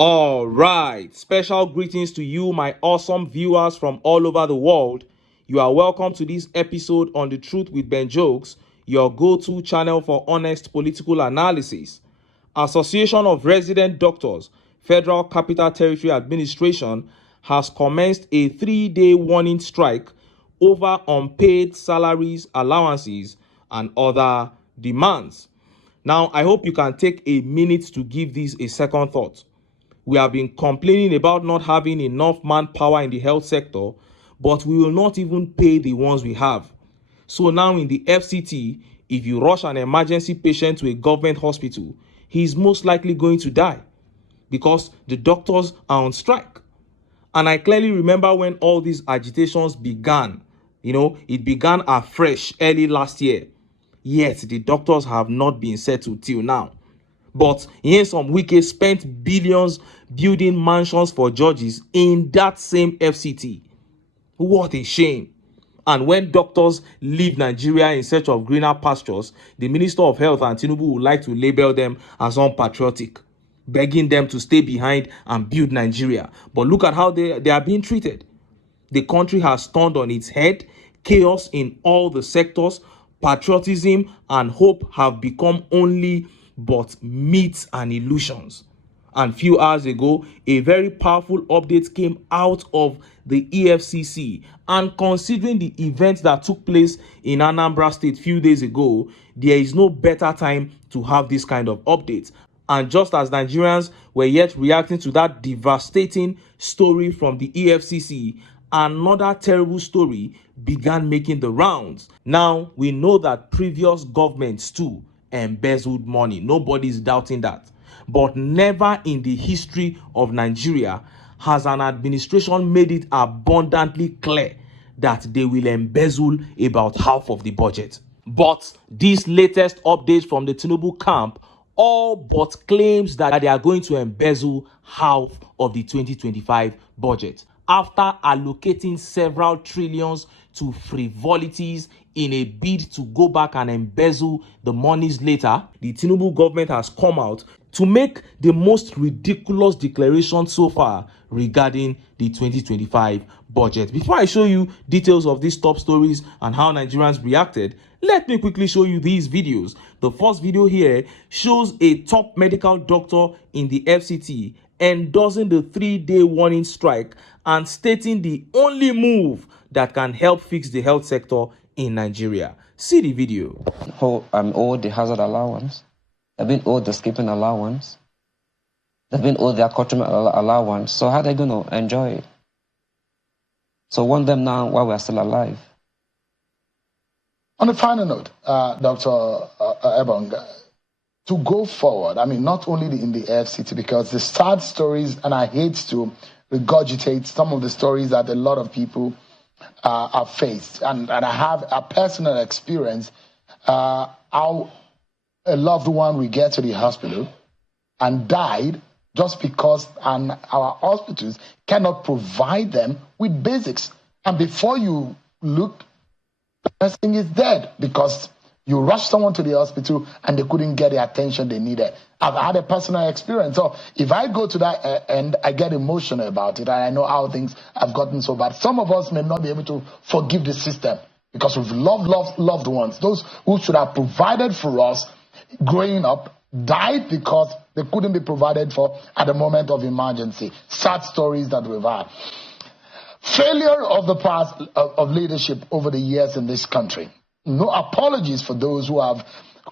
All right, special greetings to you, my awesome viewers from all over the world. You are welcome to this episode on The Truth with Ben Jokes, your go-to channel for honest political analysis. Association of Resident Doctors, Federal Capital Territory Administration has commenced a 3-day warning strike over unpaid salaries, allowances, and other demands. Now, I hope you can take a minute to give this a second thought. We have been complaining about not having enough manpower in the health sector, but we will not even pay the ones we have. So now in the FCT, if you rush an emergency patient to a government hospital, he is most likely going to die because the doctors are on strike. And I clearly remember when all these agitations began. It began afresh early last year. Yet the doctors have not been settled till now. But some Wike spent billions building mansions for judges in that same FCT. What a shame. And when doctors leave Nigeria in search of greener pastures, the Minister of Health and Tinubu would like to label them as unpatriotic, begging them to stay behind and build Nigeria. But look at how they are being treated. The country has turned on its head. Chaos in all the sectors. Patriotism and hope have become only but myths and illusions. And few hours ago, a very powerful update came out of the EFCC. And considering the events that took place in Anambra State few days ago, there is no better time to have this kind of update. And just as Nigerians were yet reacting to that devastating story from the EFCC, another terrible story began making the rounds. Now, we know that previous governments too embezzled money. Nobody's doubting that. But never in the history of Nigeria has an administration made it abundantly clear that they will embezzle about half of the budget. But this latest update from the Tinubu camp all but claims that they are going to embezzle half of the 2025 budget after allocating several trillions to frivolities in a bid to go back and embezzle the monies later. The Tinubu government has come out to make the most ridiculous declaration so far regarding the 2025 budget. Before I show you details of these top stories and how Nigerians reacted, let me quickly show you these videos. The first video here shows a top medical doctor in the FCT endorsing the 3-day warning strike and stating the only move that can help fix the health sector in Nigeria. See the video. I'm owed the hazard allowance. They've been owed the skipping allowance. They've been owed the accoutrement allowance. So how are they going to enjoy it? So want them now while we're still alive. On a final note, Dr. Ebong, to go forward, I mean, not only in the FCT, because the sad stories, and I hate to regurgitate some of the stories that a lot of people have faced, and I have a personal experience, how a loved one will get to the hospital and died just because our hospitals cannot provide them with basics. And before you look, the person is dead because you rushed someone to the hospital and they couldn't get the attention they needed. I've had a personal experience. So if I go to that end, I get emotional about it. And I know how things have gotten so bad. Some of us may not be able to forgive the system because we've loved ones. Those who should have provided for us growing up died because they couldn't be provided for at the moment of emergency. Sad stories that we've had. Failure of the past of leadership over the years in this country. No apologies for those who have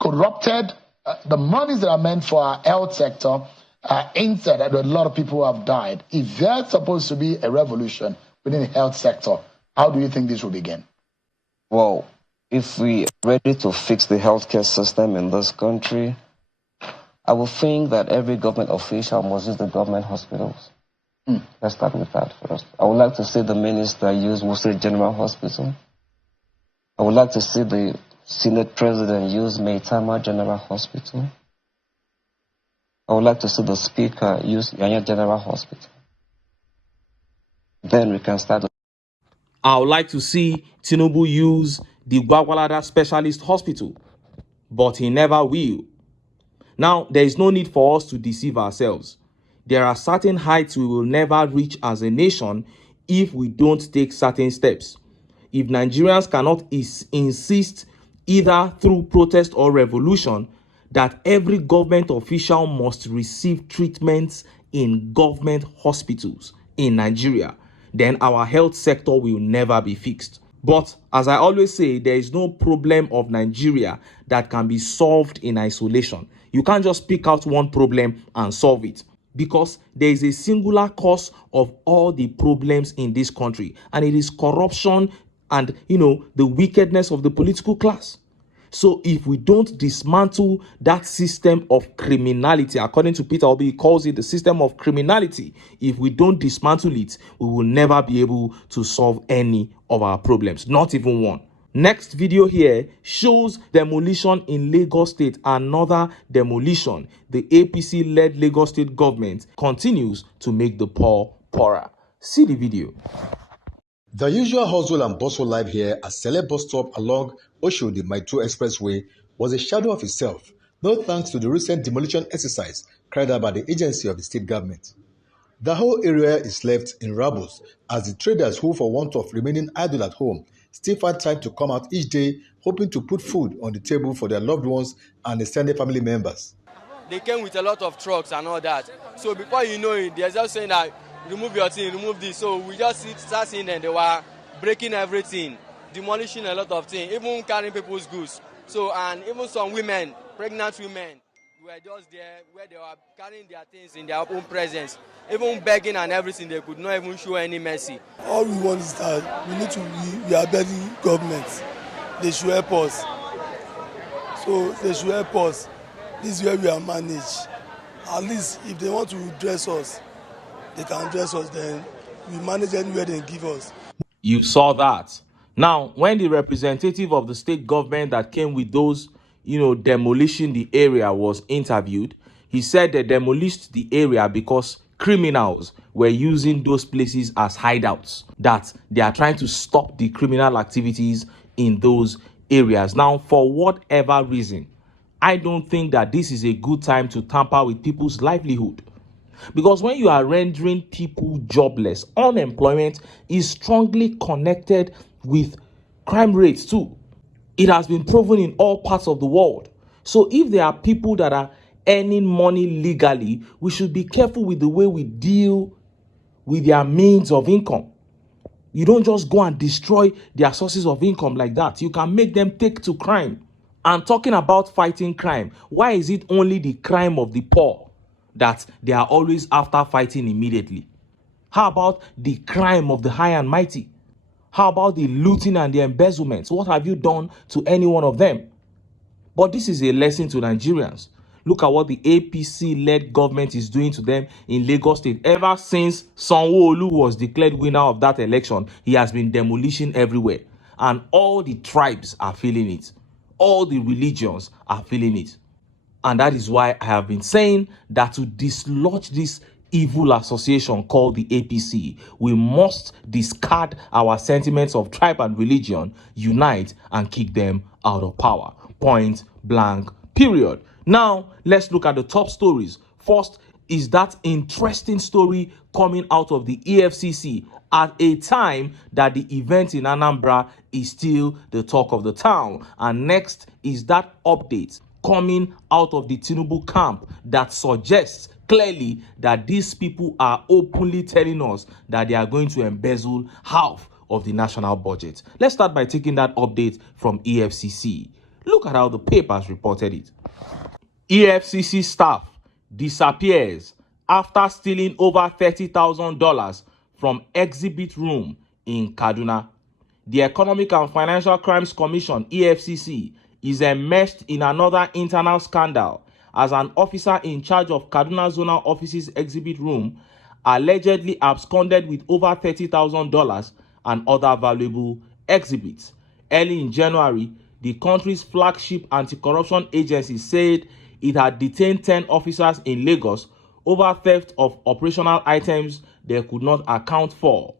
corrupted the monies that are meant for our health sector. Instead, a lot of people have died. If there's supposed to be a revolution within the health sector, how do you think this will begin? Well, if we are ready to fix the healthcare system in this country, I would think that every government official must use the government hospitals. Let's start with that first. I would like to see the minister use Worcester General Hospital. I would like to see the Senate President use Maitama General Hospital. I would like to see the Speaker use Yanya General Hospital. Then we can start. I would like to see Tinubu use the Gwagwalada Specialist Hospital, but he never will. Now, there is no need for us to deceive ourselves. There are certain heights we will never reach as a nation if we don't take certain steps. If Nigerians cannot insist either through protest or revolution that every government official must receive treatments in government hospitals in Nigeria, then our health sector will never be fixed. But as I always say, there is no problem of Nigeria that can be solved in isolation. You can't just pick out one problem and solve it, because there is a singular cause of all the problems in this country, and it is corruption and the wickedness of the political class. So if we don't dismantle that system of criminality, according to Peter Obi, he calls it the system of criminality. If we don't dismantle it, we will never be able to solve any of our problems, not even one. Next video here shows demolition in Lagos State. Another demolition. The APC-led Lagos State government continues to make the poor poorer. See the video. The usual hustle and bustle life here at Sele bus stop along Oshodi Maito Expressway was a shadow of itself, no thanks to the recent demolition exercise carried out by the agency of the state government. The whole area is left in rubble as the traders who, for want of remaining idle at home, still find time to come out each day hoping to put food on the table for their loved ones and extended family members. They came with a lot of trucks and all that. So before you know it, they're just saying that remove your thing, remove this. So we just start seeing them. They were breaking everything, demolishing a lot of things, even carrying people's goods. So, and even some women, pregnant women, were just there where they were carrying their things in their own presence, even begging and everything. They could not even show any mercy. All we want is that we are begging government. They should help us. So they should help us. This is where we are managed. At least if they want to dress us, they can dress us, then we manage anywhere they give us. You saw that. Now, when the representative of the state government that came with those, demolishing the area was interviewed, he said they demolished the area because criminals were using those places as hideouts, that they are trying to stop the criminal activities in those areas. Now, for whatever reason, I don't think that this is a good time to tamper with people's livelihood. Because when you are rendering people jobless, unemployment is strongly connected with crime rates too. It has been proven in all parts of the world. So if there are people that are earning money legally, we should be careful with the way we deal with their means of income. You don't just go and destroy their sources of income like that. You can make them take to crime. And talking about fighting crime, why is it only the crime of the poor that they are always after fighting immediately? How about the crime of the high and mighty? How about the looting and the embezzlements? What have you done to any one of them? But this is a lesson to Nigerians. Look at what the APC-led government is doing to them in Lagos State. Ever since Sanwo-Olu was declared winner of that election, he has been demolishing everywhere. And all the tribes are feeling it. All the religions are feeling it. And that is why I have been saying that to dislodge this evil association called the APC, we must discard our sentiments of tribe and religion, unite and kick them out of power. Point blank, period. Now, let's look at the top stories. First is that interesting story coming out of the Efcc at a time that the event in Anambra is still the talk of the town. And next is that update coming out of the Tinubu camp that suggests clearly that these people are openly telling us that they are going to embezzle half of the national budget. Let's start by taking that update from EFCC. Look at how the papers reported it. EFCC staff disappears after stealing over $30,000 from exhibit room in Kaduna. The Economic and Financial Crimes Commission, EFCC, is immersed in another internal scandal as an officer in charge of Kaduna Zonal Office's exhibit room allegedly absconded with over $30,000 and other valuable exhibits. Early in January, the country's flagship anti-corruption agency said it had detained 10 officers in Lagos over theft of operational items they could not account for.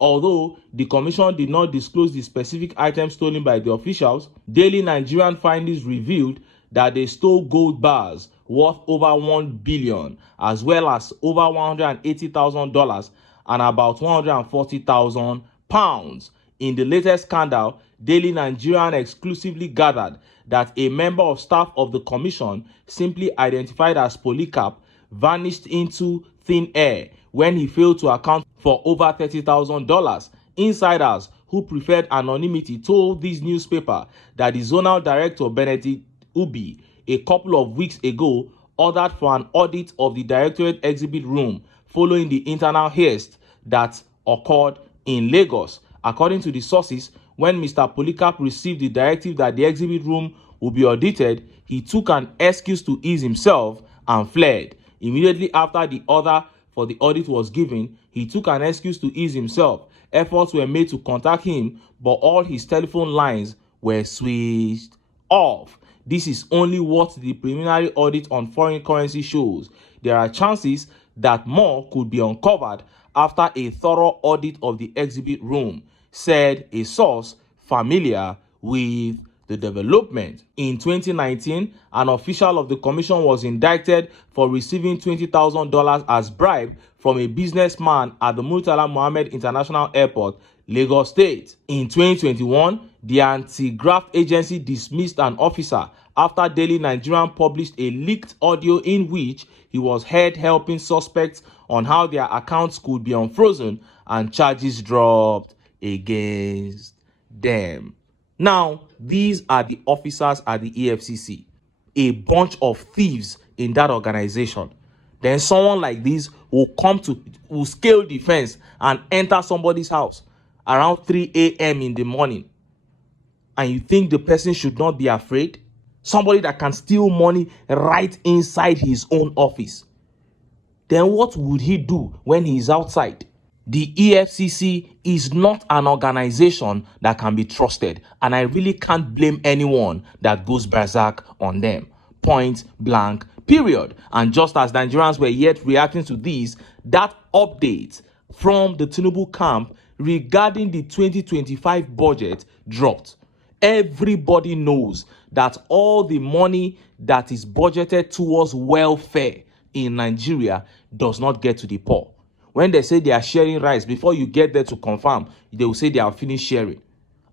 Although the commission did not disclose the specific items stolen by the officials, daily Nigerian findings revealed that they stole gold bars worth over 1 billion, as well as over $180,000 and about 140,000 pounds. In the latest scandal, Daily Nigerian exclusively gathered that a member of staff of the commission, simply identified as Polycarp, vanished into thin air when he failed to account for over $30,000. Insiders who preferred anonymity told this newspaper that the zonal director, Benedict Ubi, a couple of weeks ago ordered for an audit of the directorate exhibit room following the internal heist that occurred in Lagos. According to the sources, when Mr. Polycarp received the directive that the exhibit room would be audited, he took an excuse to ease himself and fled. Immediately after the order for the audit was given, he took an excuse to ease himself. Efforts were made to contact him, but all his telephone lines were switched off. This is only what the preliminary audit on foreign currency shows. There are chances that more could be uncovered after a thorough audit of the exhibit room, said a source familiar with the development. In 2019, an official of the commission was indicted for receiving $20,000 as bribe from a businessman at the Murtala Mohammed International Airport, Lagos State. In 2021, the anti-graft agency dismissed an officer after Daily Nigerian published a leaked audio in which he was heard helping suspects on how their accounts could be unfrozen and charges dropped against them. Now, these are the officers at the EFCC, a bunch of thieves in that organization. Then someone like this will scale the fence and enter somebody's house around 3 a.m. in the morning. And you think the person should not be afraid? Somebody that can steal money right inside his own office. Then what would he do when he is outside? The EFCC is not an organization that can be trusted, and I really can't blame anyone that goes berserk on them. Point blank, period. And just as Nigerians were yet reacting to this, that update from the Tinubu camp regarding the 2025 budget dropped. Everybody knows that all the money that is budgeted towards welfare in Nigeria does not get to the poor. When they say they are sharing rice, before you get there to confirm, they will say they are finished sharing.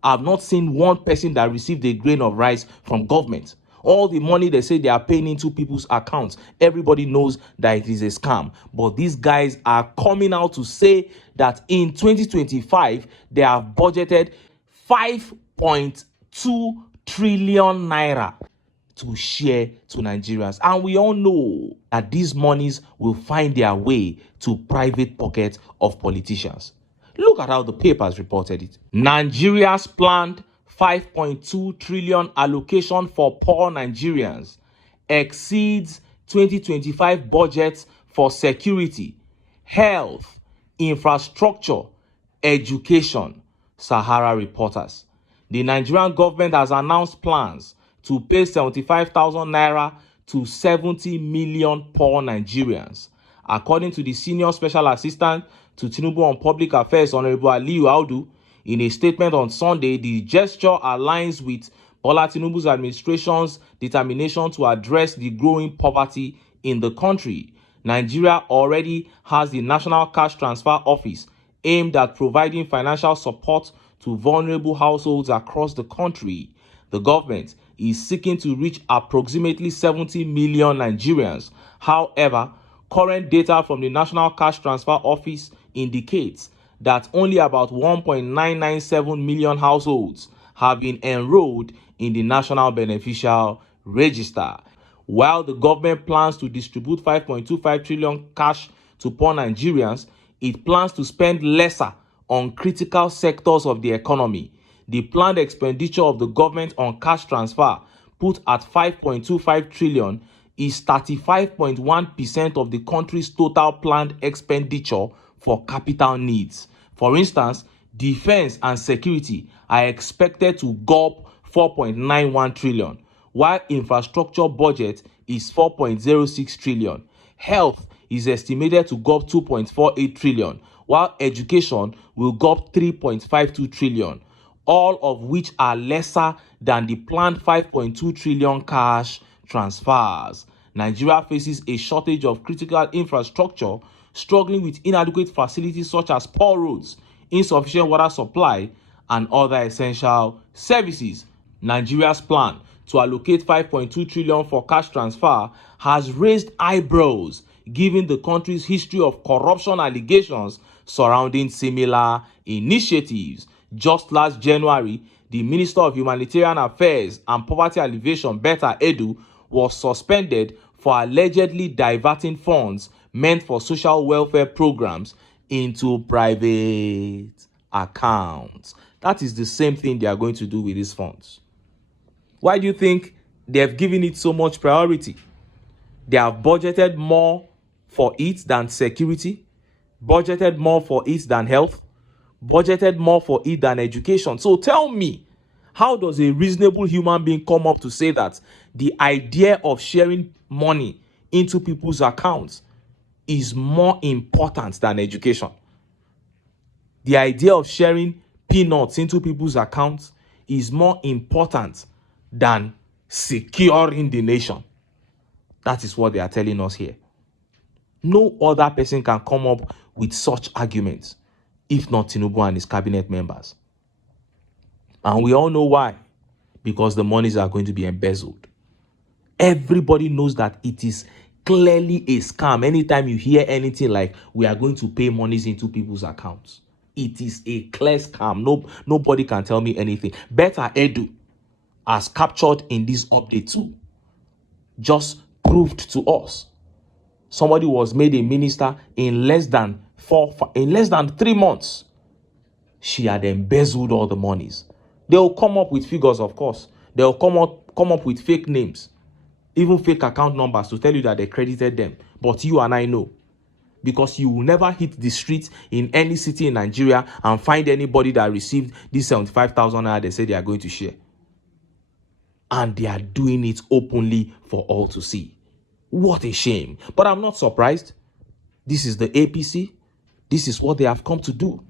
I've not seen one person that received a grain of rice from government. All the money they say they are paying into people's accounts, everybody knows that it is a scam. But these guys are coming out to say that in 2025, they have budgeted 5.2 trillion naira to share to Nigerians. And we all know that these monies will find their way to private pockets of politicians. Look at how the papers reported it. Nigeria's planned 5.2 trillion allocation for poor Nigerians exceeds 2025 budgets for security, health, infrastructure, education, Sahara reporters. The Nigerian government has announced plans to pay 75,000 naira to 70 million poor Nigerians. According to the senior special assistant to Tinubu on public affairs, Honorable Aliyu Audu, in a statement on Sunday, the gesture aligns with Bola Tinubu's administration's determination to address the growing poverty in the country. Nigeria already has the National Cash Transfer Office aimed at providing financial support to vulnerable households across the country. The government is seeking to reach approximately 70 million Nigerians. However, current data from the National Cash Transfer Office indicates that only about 1.997 million households have been enrolled in the National Beneficial Register. While the government plans to distribute 5.25 trillion cash to poor Nigerians, it plans to spend lesser on critical sectors of the economy. The planned expenditure of the government on cash transfer, put at 5.25 trillion, is 35.1% of the country's total planned expenditure for capital needs. For instance, defense and security are expected to gulp 4.91 trillion, while infrastructure budget is 4.06 trillion. Health is estimated to gulp 2.48 trillion, while education will gulp 3.52 trillion, all of which are lesser than the planned 5.2 trillion cash transfers. Nigeria faces a shortage of critical infrastructure, struggling with inadequate facilities such as poor roads, insufficient water supply, and other essential services. Nigeria's plan to allocate 5.2 trillion for cash transfer has raised eyebrows given the country's history of corruption allegations surrounding similar initiatives. Just last January, the Minister of Humanitarian Affairs and Poverty Alleviation, Betta Edu, was suspended for allegedly diverting funds meant for social welfare programs into private accounts. That is the same thing they are going to do with these funds. Why do you think they have given it so much priority? They have budgeted more for it than security, budgeted more for it than health, budgeted more for it than education. So tell me, how does a reasonable human being come up to say that the idea of sharing money into people's accounts is more important than education? The idea of sharing peanuts into people's accounts is more important than securing the nation. That is what they are telling us here. No other person can come up with such arguments if not Tinubu and his cabinet members. And we all know why. Because the monies are going to be embezzled. Everybody knows that it is clearly a scam. Anytime you hear anything like we are going to pay monies into people's accounts, it is a clear scam. Nobody can tell me anything. Betta Edu, as captured in this update too, just proved to us somebody was made a minister in less than 3 months. She had embezzled all the monies. They will come up with figures, of course. They will come up with fake names, even fake account numbers to tell you that they credited them. But you and I know, because you will never hit the streets in any city in Nigeria and find anybody that received this 75,000 naira they say they are going to share. And they are doing it openly for all to see. What a shame. But I'm not surprised. This is the APC. This is what they have come to do.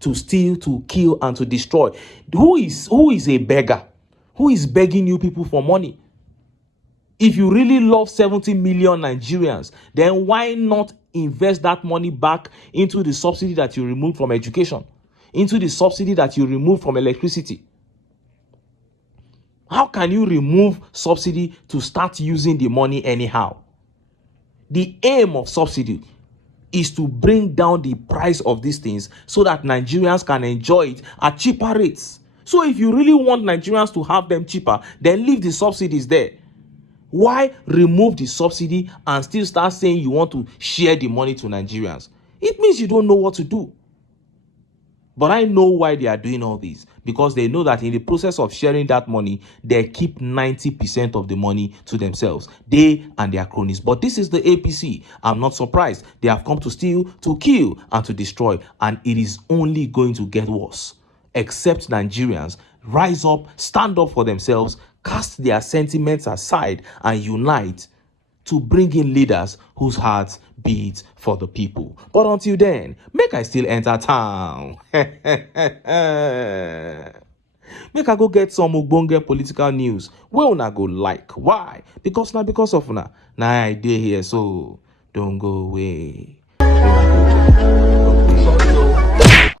To steal, to kill, and to destroy. Who is a beggar? Who is begging you people for money? If you really love 70 million Nigerians, then why not invest that money back into the subsidy that you removed from education, into the subsidy that you removed from electricity? How can you remove subsidy to start using the money anyhow? The aim of subsidy is to bring down the price of these things so that Nigerians can enjoy it at cheaper rates. So if you really want Nigerians to have them cheaper, then leave the subsidies there. Why remove the subsidy and still start saying you want to share the money to Nigerians? It means you don't know what to do. But I know why they are doing all this. Because they know that in the process of sharing that money, they keep 90% of the money to themselves. They and their cronies. But this is the APC. I'm not surprised. They have come to steal, to kill, and to destroy. And it is only going to get worse. Except Nigerians rise up, stand up for themselves, cast their sentiments aside, and unite to bring in leaders whose hearts beat for the people. But until then, make I still enter town. Make I go get some ogbonge political news wey una go like. Why? Because of una. Nah, I dey here, so don't go away.